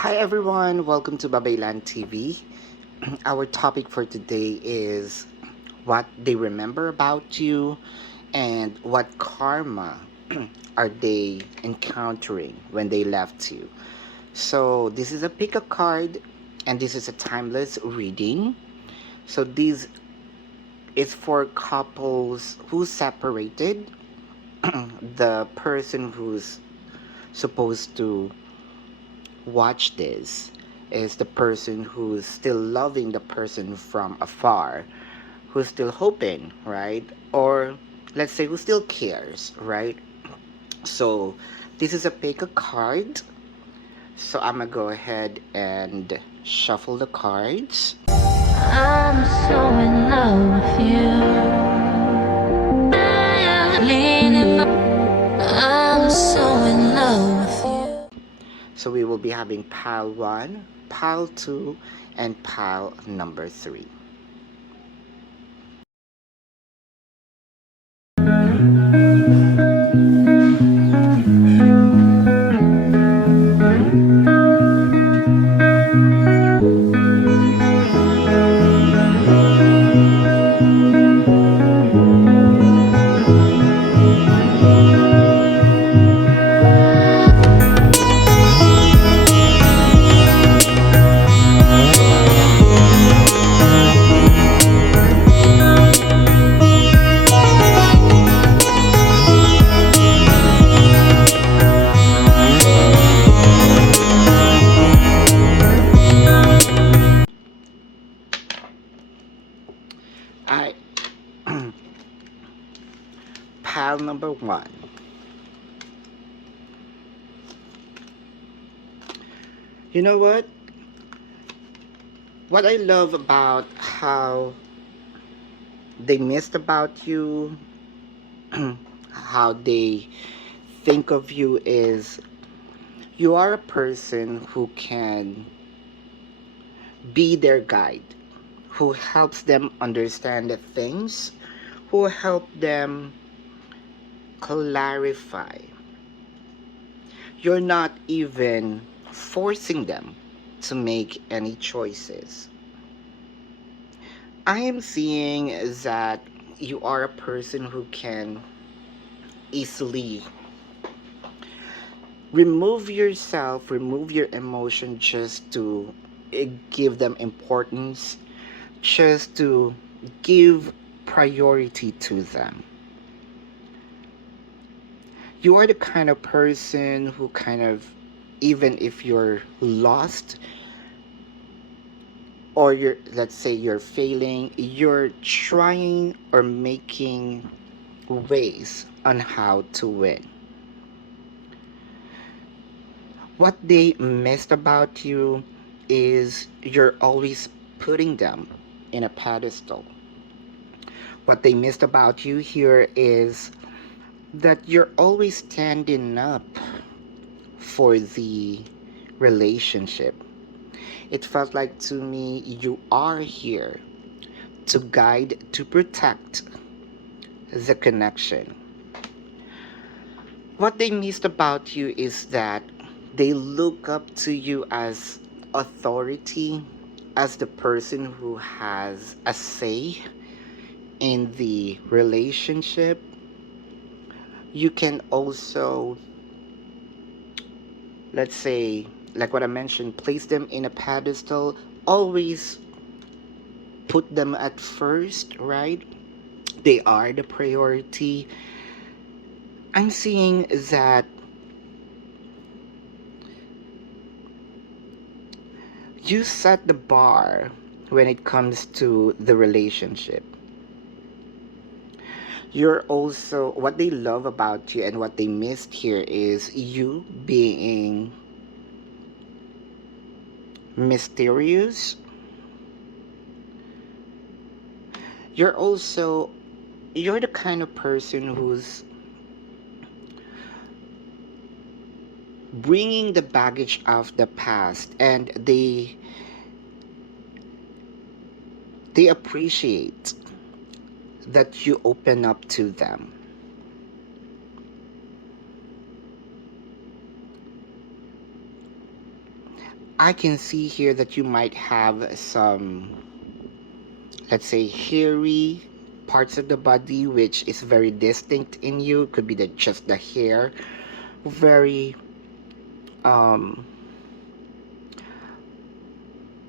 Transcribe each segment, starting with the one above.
Hi everyone, welcome to BABAYLANTV. Our topic for today is what they remember about you and what karma are they encountering when they left you. So this is a pick a card and this is a timeless reading. So this is for couples who separated, the person who's supposed to watch this is the person who's still loving the person from afar, who's still hoping, right? Or let's say who still cares, right? So this is a pick a card. So I'm gonna go ahead and shuffle the cards. I'm so in love with you. I'm so in love with you. So we will be having pile 1, pile 2, and pile number 3. I Pile number 1. You know what? What I love about how they missed about you, how they think of you is you are a person who can be their guide, who helps them understand the things, who help them clarify. You're not even forcing them to make any choices. I am seeing that you are a person who can easily remove yourself, remove your emotion just to give them importance, just to give priority to them. You are the kind of person who kind of, even if you're lost or you're, let's say you're failing, you're trying or making ways on how to win. What they missed about you is you're always putting them in a pedestal. What they missed about you here is that you're always standing up for the relationship. It felt like to me you are here to guide, to protect the connection. What they missed about you is that they look up to you as authority, as the person who has a say in the relationship. You can also, let's say, like what I mentioned, place them in a pedestal, always put them at first, right? They are the priority. I'm seeing that you set the bar when it comes to the relationship. You're also, what they love about you and what they missed here is you being mysterious. You're also, you're the kind of person who's bringing the baggage of the past, and they appreciate that you open up to them. I can see here that you might have some, let's say, hairy parts of the body which is very distinct in you. It could be just the hair, very um,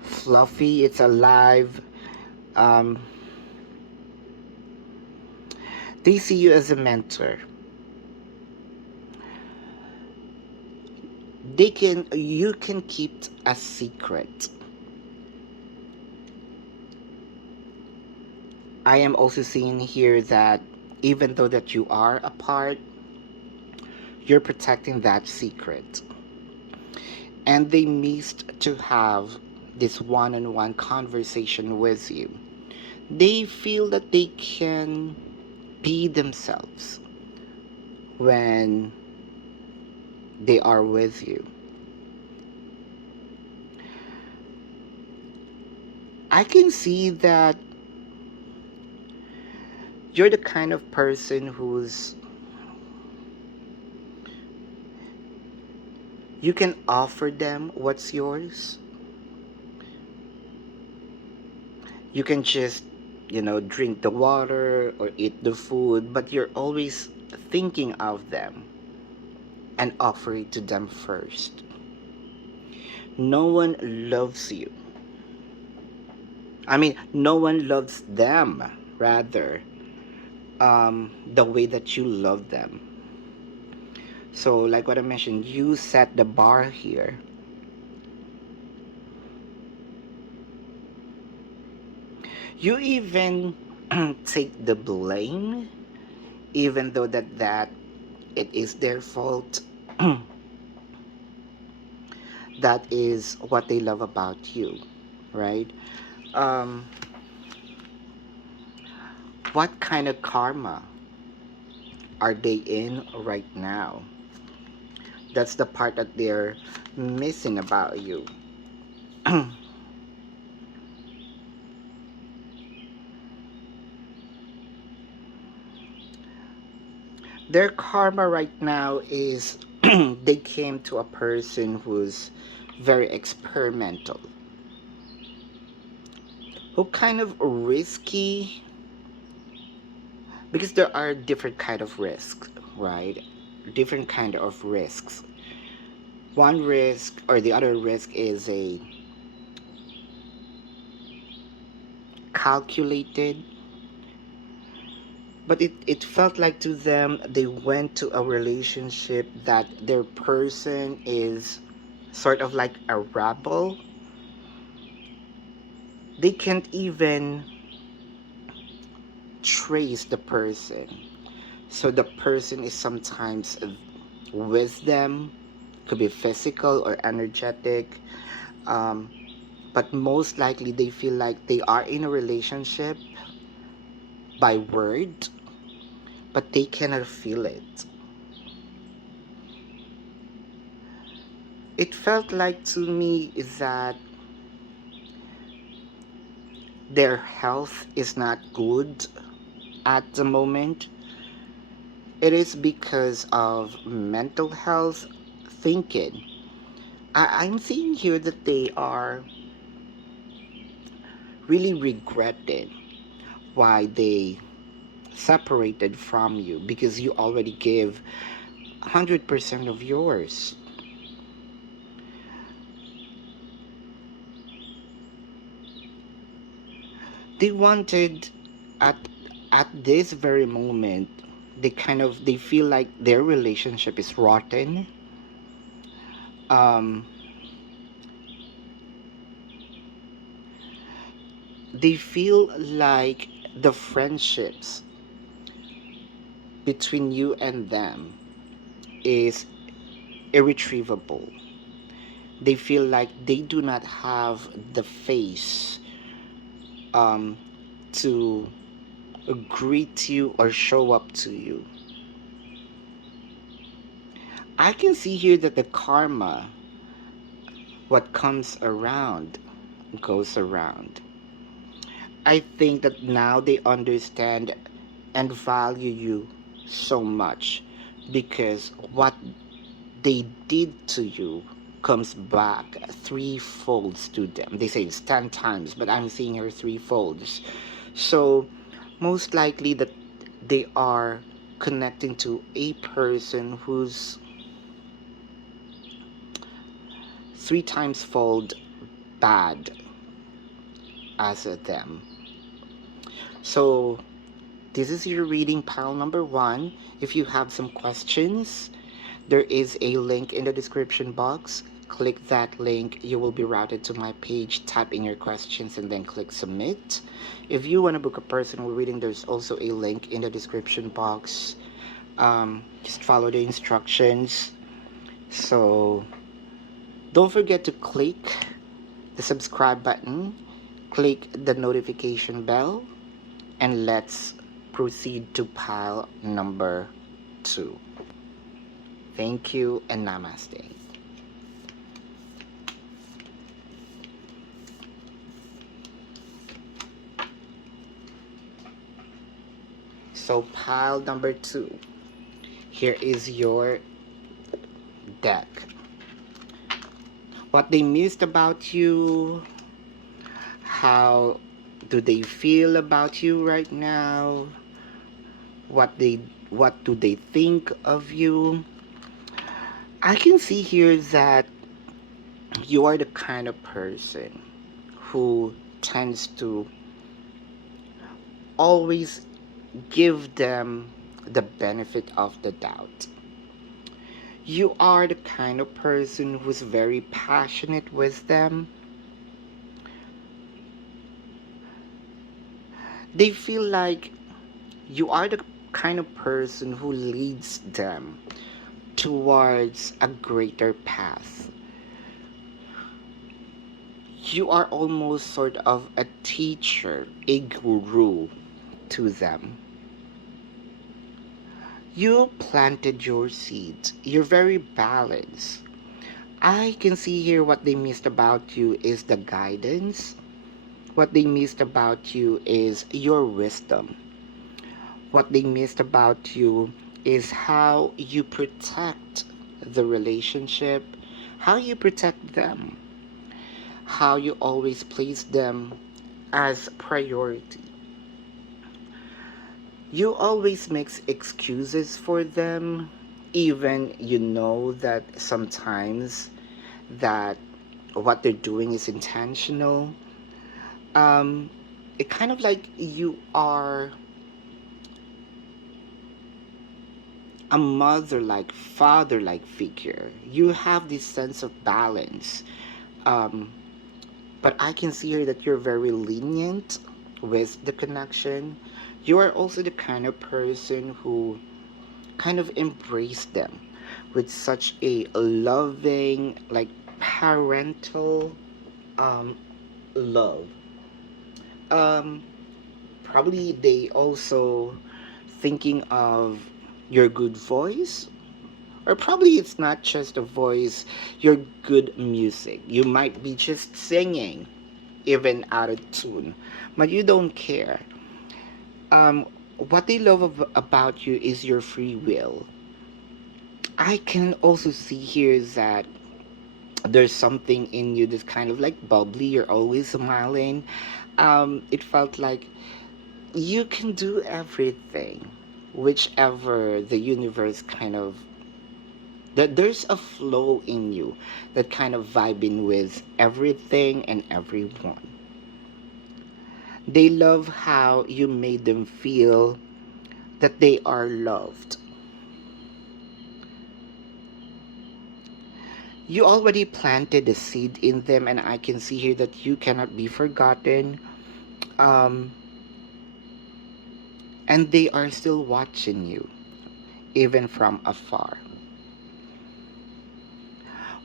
fluffy. It's alive. Um, they see you as a mentor. You can keep a secret. I am also seeing here that even though that you are apart, you're protecting that secret. And they missed to have this one-on-one conversation with you. They feel that they can be themselves when they are with you. I can see that you're the kind of person who's you can offer them what's yours. You can just, drink the water or eat the food, but you're always thinking of them and offer it to them first. No one loves you. I mean, no one loves them, rather, the way that you love them. So, like what I mentioned, you set the bar here. You even take the blame, even though that it is their fault. That is what they love about you, right? Um, what kind of karma are they in right now? That's the part that they're missing about you. Their karma right now is they came to a person who's very experimental, who kind of risky, because there are different kind of risks, right? Different kind of risks. One risk or the other risk is a calculated, but it felt like to them they went to a relationship that their person is sort of like a rebel. They can't even trace the person. So the person is sometimes with them, could be physical or energetic, um, but most likely they feel like they are in a relationship by word, but they cannot feel it. It felt like to me that their health is not good at the moment. It is because of mental health thinking. I'm seeing here that they are really regretting why they separated from you, because you already gave 100% of yours. They wanted at this very moment, they feel like their relationship is rotten. um they feel like the friendships between you and them is irretrievable. They feel like they do not have the face um to greet you or show up to you. I can see here that the karma, what comes around goes around. I think that now they understand and value you so much, because what they did to you comes back three folds to them. They say it's 10 times, but I'm seeing here three folds. So most likely that they are connecting to a person who's three times fold bad as them. So this is your reading pile number one. If you have some questions, there is a link in the description box. Click that link. You will be routed to my page. Type in your questions and then click submit. If you want to book a personal reading, there's also a link in the description box. Just follow the instructions. So don't forget to click the subscribe button, click the notification bell, and let's proceed to pile number two. Thank you and namaste. So pile number two. Here is your deck. What they missed about you. How do they feel about you right now? What do they think of you? I can see here that you are the kind of person who tends to always give them the benefit of the doubt. You are the kind of person who's very passionate with them. They feel like you are the kind of person who leads them towards a greater path. You are almost sort of a teacher, a guru to them. You planted your seeds. You're very balanced. I can see here what they missed about you is the guidance. What they missed about you is your wisdom. What they missed about you is how you protect the relationship, how you protect them, how you always place them as priority. You always makes excuses for them, even you know that sometimes that what they're doing is intentional. Um, it kind of like you are a mother-like, father-like figure. You have this sense of balance. Um, but I can see here that you're very lenient with the connection. You are also the kind of person who kind of embrace them with such a loving, like parental um, love. Um, Probably they also thinking of your good voice, or probably it's not just a voice, your good music. You might be just singing, even out of tune, but you don't care. What they love about you is your free will. I can also see here that there's something in you that's kind of like bubbly. You're always smiling. It felt like you can do everything, whichever the universe kind of that there's a flow in you that kind of vibing with everything and everyone. They love how you made them feel that they are loved. You already planted a seed in them, and I can see here that you cannot be forgotten. Um, and they are still watching you, even from afar.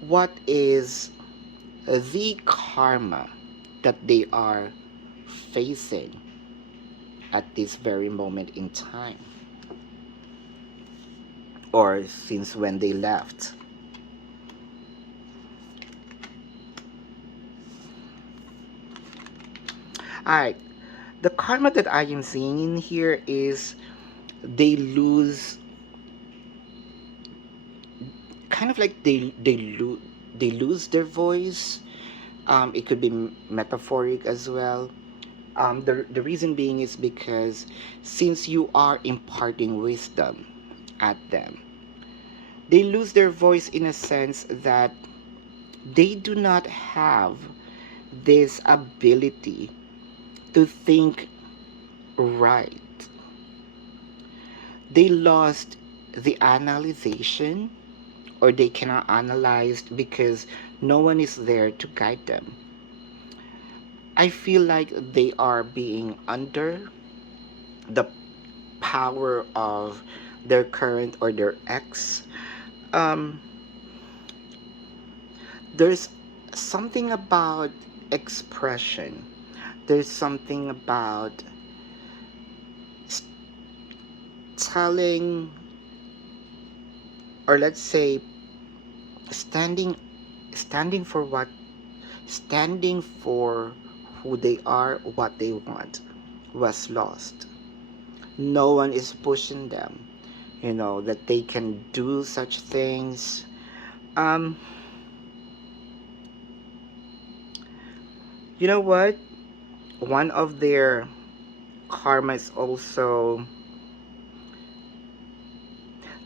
What is the karma that they are facing at this very moment in time? Or since when they left? Alright, the karma that I am seeing in here is they lose, kind of like they lose their voice. It could be metaphoric as well. The reason being is because since you are imparting wisdom at them, they lose their voice in a sense that they do not have this ability to think right. They lost the analyzation, or they cannot analyze because no one is there to guide them. I feel like they are being under the power of their current or their ex. Um, there's something about expression. There's something about s- telling, or let's say, standing, standing for what, standing for who they are, what they want, was lost. No one is pushing them, that they can do such things. Um, you know what? One of their karma is also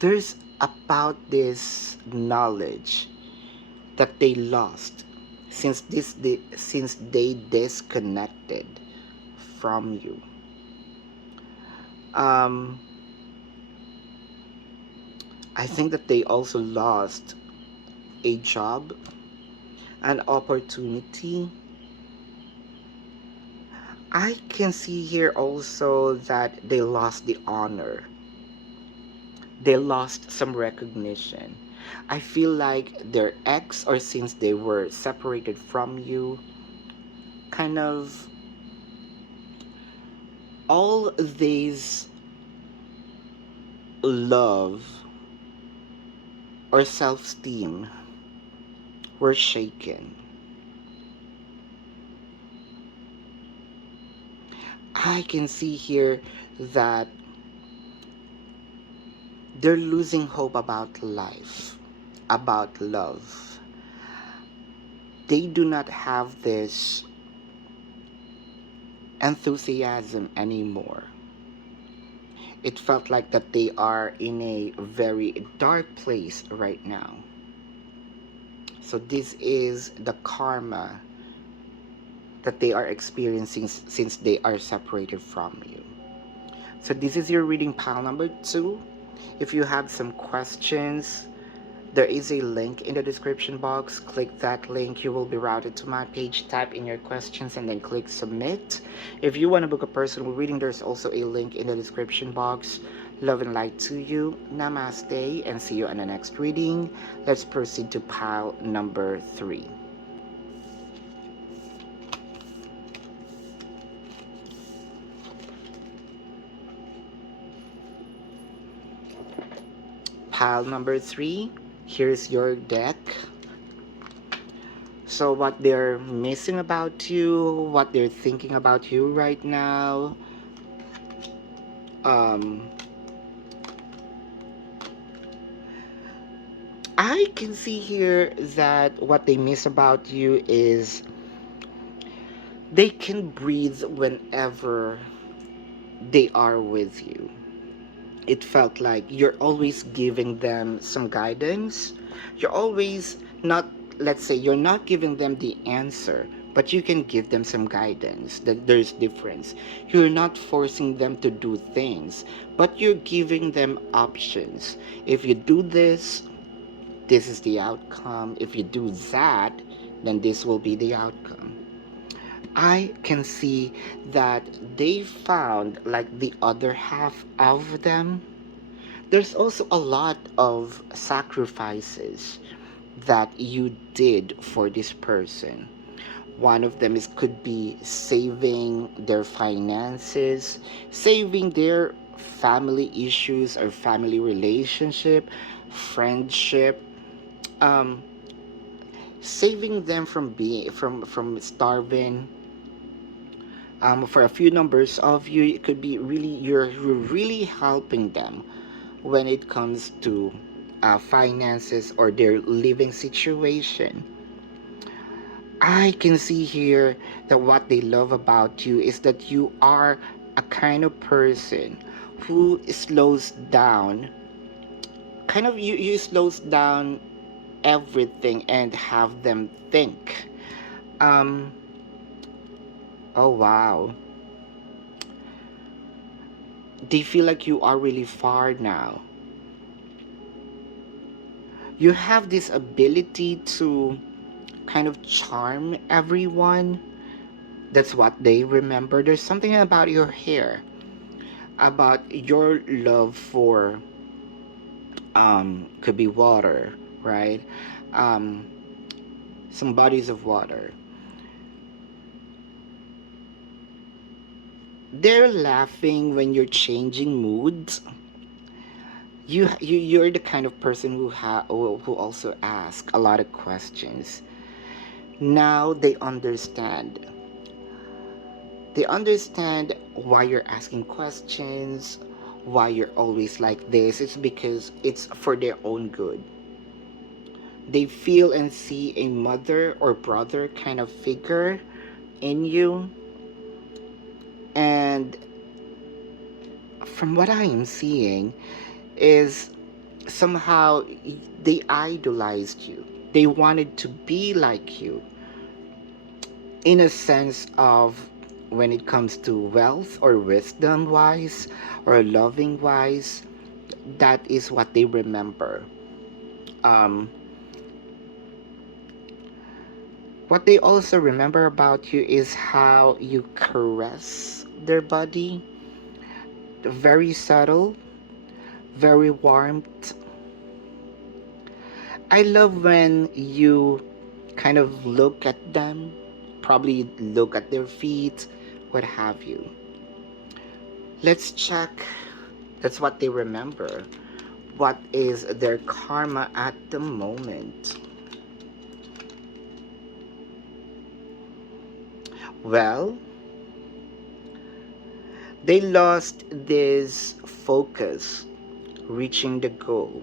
there's about this knowledge that they lost since they disconnected from you. Um, I think that they also lost a job, an opportunity. I can see here also that they lost the honor. They lost some recognition. I feel like their ex, or since they were separated from you, kind of all these love or self esteem were shaken. I can see here that they're losing hope about life, about love. They do not have this enthusiasm anymore. It felt like that they are in a very dark place right now. So this is the karma that they are experiencing since they are separated from you. So this is your reading pile number 2. If you have some questions, there is a link in the description box. Click that link. You will be routed to my page. Type in your questions and then click submit. If you want to book a personal reading, there's also a link in the description box. Love and light to you. Namaste and see you on the next reading. Let's proceed to pile number 3. Pile number 3. Here's your deck. So what they're missing about you, what they're thinking about you right now. Um, I can see here that what they miss about you is they can breathe whenever they are with you. It felt like you're always giving them some guidance. You're always not, let's say, you're not giving them the answer, but you can give them some guidance. That there's difference. You're not forcing them to do things, but you're giving them options. If you do this, this is the outcome. If you do that, then this will be the outcome. I can see that they found like the other half of them. There's also a lot of sacrifices that you did for this person. One of them is could be saving their finances, saving their family issues or family relationship, friendship, um, saving them from being from starving. For a few numbers of you, it could be really you're really helping them when it comes to finances or their living situation. I can see here that what they love about you is that you are a kind of person who slows down, you slows down everything and have them think. Um, oh wow. They feel like you are really far now. You have this ability to kind of charm everyone. That's what they remember. There's something about your hair, about your love for could be water, right? Um, some bodies of water. They're laughing when you're changing moods. You're the kind of person who also ask a lot of questions. Now they understand why you're asking questions, why you're always like this. It's because it's for their own good. They feel and see a mother or brother kind of figure in you. And from what I am seeing, is somehow they idolized you. They wanted to be like you in a sense of when it comes to wealth or wisdom wise or loving wise. That is what they remember. Um, what they also remember about you is how you caress their body. Very subtle, very warmth. I love when you kind of look at them, probably look at their feet, what have you. Let's check. That's what they remember. What is their karma at the moment? Well, they lost this focus reaching the goal.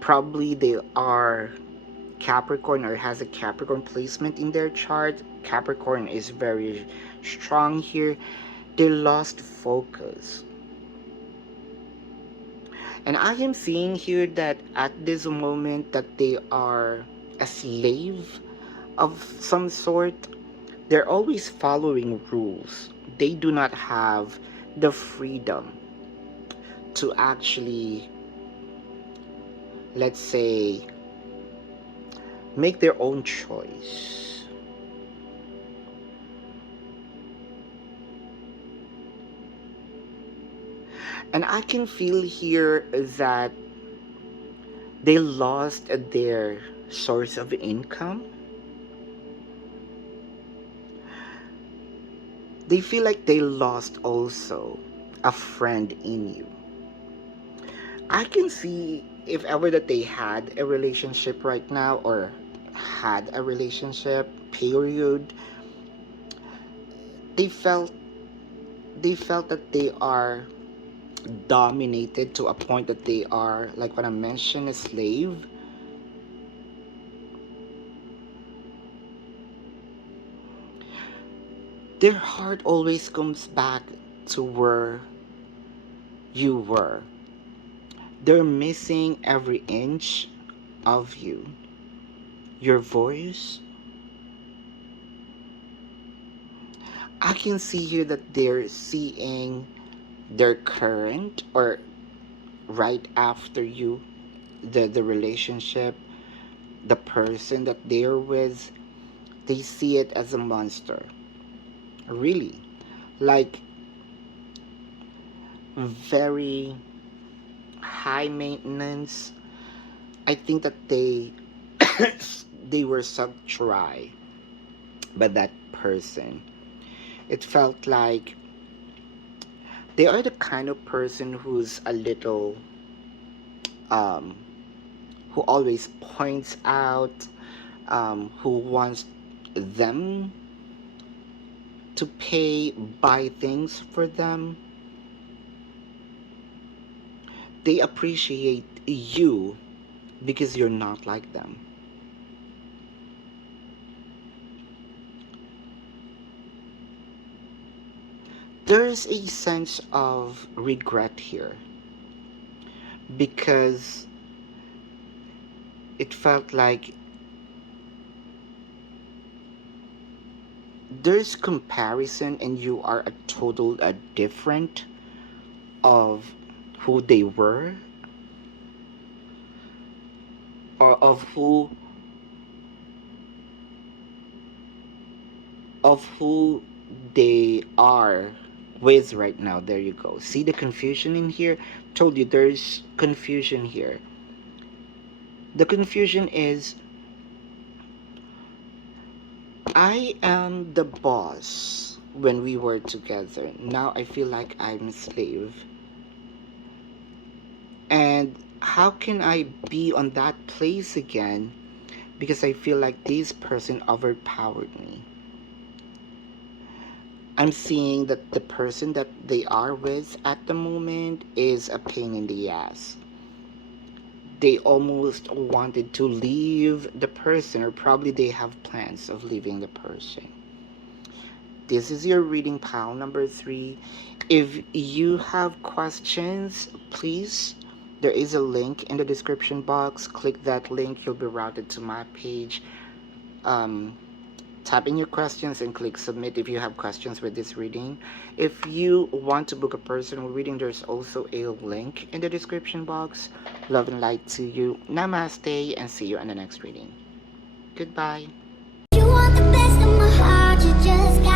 Probably they are Capricorn or has a Capricorn placement in their chart. Capricorn is very strong here. They lost focus. And I am seeing here that at this moment that they are a slave of some sort. They're always following rules. They do not have the freedom to actually, let's say, make their own choice. And I can feel here that they lost their source of income. They feel like they lost also a friend in you. I can see if ever that they had a relationship right now or had a relationship period, they felt they felt that they are dominated to a point that they are, like what I mentioned, a slave. Their heart always comes back to where you were. They're missing every inch of you. Your voice. I can see here that they're seeing their current or right after you, the relationship, the person that they're with, they see it as a monster. Really. Like very high maintenance. I think that they they were sucked dry by that person. It felt like they are the kind of person who's a little um who always points out, who wants them to buy things for them. They appreciate you because you're not like them. There's a sense of regret here because it felt like there's comparison and you are a total different of who they were or of who they are with right now. There you go. See the confusion in here? Told you there's confusion here. The confusion is I am the boss when we were together. Now I feel like I'm a slave. And how can I be on that place again? Because I feel like this person overpowered me. I'm seeing that the person that they are with at the moment is a pain in the ass. They almost wanted to leave the person, or probably they have plans of leaving the person. This is your reading pile number 3. If you have questions, please, there is a link in the description box. Click that link, you'll be routed to my page. Um, Tap in your questions and click submit if you have questions with this reading. If you want to book a personal reading, there's also a link in the description box. Love and light to you. Namaste and see you in the next reading. Goodbye. You want the best of my heart, you just got